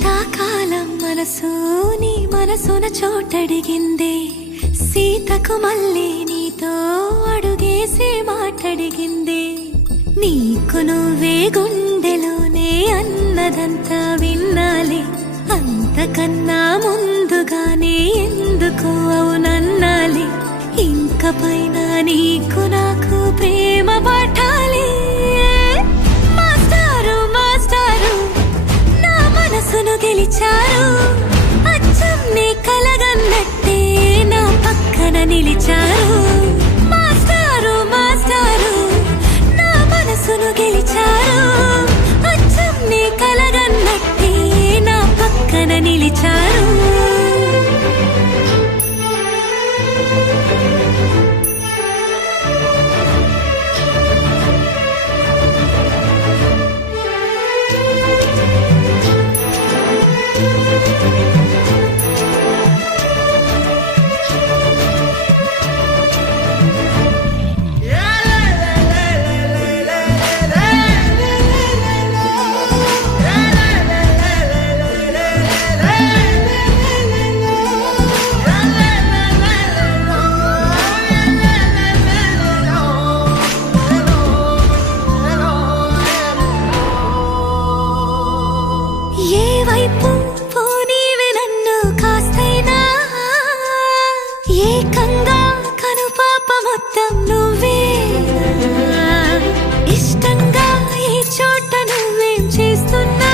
శీతాకాలం మనసు నీ మనసున చోటడిగిందే, సీతకు మళ్ళీ నీతో అడుగేసి మాటడిగిందే. నీకు నువ్వే గుండెలోనే అన్నదంతా విన్నాలే, అంతకన్నా ముందుగానే ఎందుకు అవునన్నాలే. ఇంక పైన నీకు నాకు ప్రేమ పాఠాలే. మాస్టారు మాస్టారు నా మనసును గెలిచారు, అచ్చం నీ కలగన్నట్టే నా పక్కన నిలిచారు. మాస్టారు మాస్టారు నా మనసును గెలిచారు, అచ్చం నీ కలగన్నట్టే నా పక్కన నిలిచారు. ఏ వైపు పోనీవి నన్ను కాస్తైనా, ఏకంగా కనుపాప మొత్తం నువ్వే. ఇష్టంగా ఈ చోట నువ్వేం చేస్తున్నా